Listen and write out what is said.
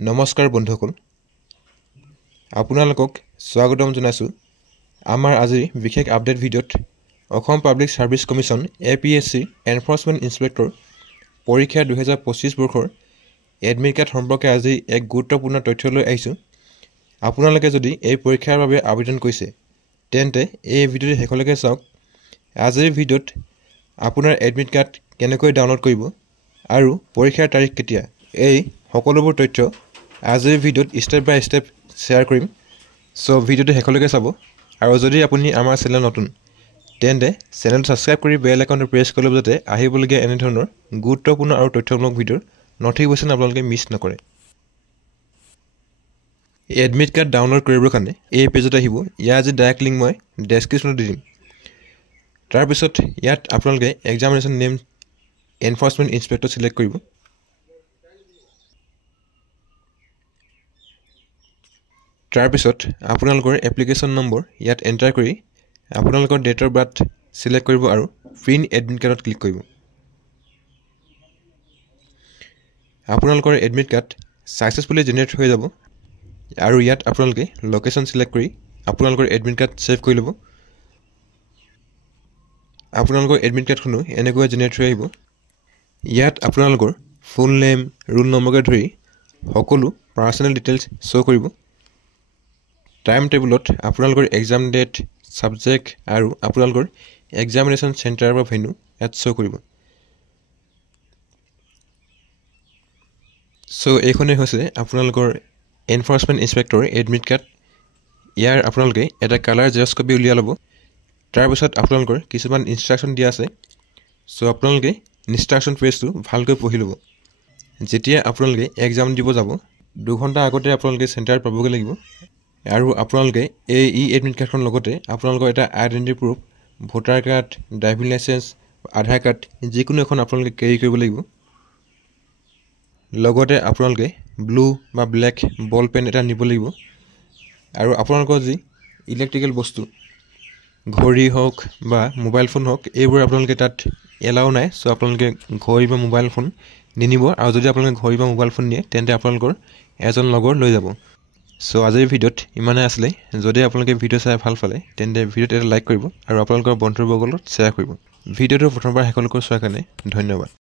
নমস্কাৰ বন্ধুসকল আপোনালোকক স্বাগতম জনাইছো আমাৰ আজিৰ বিশেষ আপডেট ভিডিঅ'ত Assam public service commission APSC enforcement inspector পৰীক্ষা 2025 বৰ্ষৰ এডমিট কাৰ্ড সম্পৰ্কে আজি এক গুৰুত্বপূৰ্ণ তথ্য লৈ আহিছো আপোনালোকে যদি এই পৰীক্ষাৰ বাবে আবেদন কৰিছে তেন্তে এই ভিডিঅ'টো শেষলৈকে চাওক আজিৰ ভিডিঅ'ত আপোনাৰ এডমিট কাৰ্ড কেনেকৈ ডাউনলোড কৰিব আৰু পৰীক্ষাৰ তাৰিখ কেতিয়া এই সকলোবোৰ তথ্য আজিৰ ভিডিঅ'ত স্টেপ বাই স্টেপ শেয়াৰ কৰিম সো ভিডিঅ'টো শেষলৈকে চাব আৰু যদি আপুনি আমাৰ চেনেল নতুন তেন্তে চেনেল সাবস্ক্ৰাইব কৰি বেল আইকনটো প্ৰেছ কৰি ল'ব যাতে আহিবলগীয়া এনে ধৰণৰ গুৰুত্বপূৰ্ণ আৰু তথ্যমূলক ভিডিঅ'ৰ নটিফিকেশ্যন আপোনালোকে মিছ নকৰে এডমিট কাৰ্ড ডাউনলোড কৰিবৰ কাৰণে এই পেজত আহিব ইয়াৰ যে ডাইৰেক্ট লিংক মই ডেছক্ৰিপশ্যনত দি দিম তাৰ পিছত ইয়াত আপোনালোকে examination name enforcement inspector select কৰিব তাৰ পিছত আপোনালোকৰ এপ্লিকেশ্যন নম্বৰ ইয়াত এন্টাৰ কৰি আপোনালোকৰ ডেট অফ বাৰ্থ সিলেক্ট কৰিব আৰু প্ৰিন্ট এডমিট কাৰ্ডত ক্লিক কৰিব আপোনালোকৰ এডমিট কাৰ্ড সাকসেসফুলি জেনাৰেট হৈ যাব আৰু ইয়াত আপোনালোকে লোকেশন সিলেক্ট কৰি আপোনালোকৰ এডমিট কাৰ্ড সেভ কৰি ল'ব আপোনালোকৰ এডমিট কাৰ্ডখনো এনেকৈ জেনাৰেট হৈ আহিব ইয়াত আপোনালোকৰ ফুল নেম ৰোল নম্বৰকে ধৰি সকলো পাৰ্সোনেল ডিটেইলছ শো কৰিব টাইম টেবুলত আপোনালোকৰ এক্সাম ডেট সাবজেক্ট আৰু আপোনালোকৰ এক্সামিনেশ্যন চেণ্টাৰ বা ভেন্যু ইয়াত শো কৰিব সো এইখনে হৈছে আপোনালোকৰ এনফোৰ্সমেন্ট ইন্সপেক্টৰ এডমিট কাৰ্ড ইয়াৰ আপোনালোকে এটা কালাৰ জেৰক্স কপি উলিয়াই ল'ব তাৰ পিছত আপোনালোকৰ কিছুমান ইনষ্ট্ৰাকচন দিয়া আছে সো আপোনালোকে ইনষ্ট্ৰাকচন পেজটো ভালকৈ পঢ়ি ল'ব যেতিয়া আপোনালোকে এক্সাম দিব যাব 2 ঘণ্টা আগতে আপোনালোকে চেণ্টাৰ পাবগৈ লাগিব আৰু আপোনালোকে এই এডমিট কাৰ্ডখন লগতে আপোনালোকৰ এটা identity proof voter card driving licence Aadhaar card যিকোনো এখন আপোনালোকে কেৰি কৰিব লাগিব লগতে আপোনালোকে ব্লু বা ব্ল্যাক বল পেন এটা নিব লাগিব আৰু আপোনালোকৰ যি ইলেক্ট্ৰিকেল বস্তু ঘড়ী হওক বা মোবাইল ফোন হওক এইবোৰ আপোনালোকে তাত এলাও নাই সো আপোনালোকে ঘড়ী বা মোবাইল ফোন নিনিব আৰু যদি আপোনালোকে ঘড়ী বা মোবাইল ফোন নিয়ে তেন্তে আপোনালোকৰ এজন লগৰ লৈ যাব সো আজিৰ ভিডিঅ'ত ইমানে আছিল যদি আপোনালোকে ভিডিঅ' চাই ভাল পালে তেন্তে ভিডিঅ'টো এটা লাইক কৰিব আৰু আপোনালোকৰ বন্ধুবৰ্গৰ লগত শ্বেয়াৰ কৰিব ভিডিঅ'টো প্ৰথমবাৰ শেষলৈকে চোৱাৰ কাৰণে ধন্যবাদ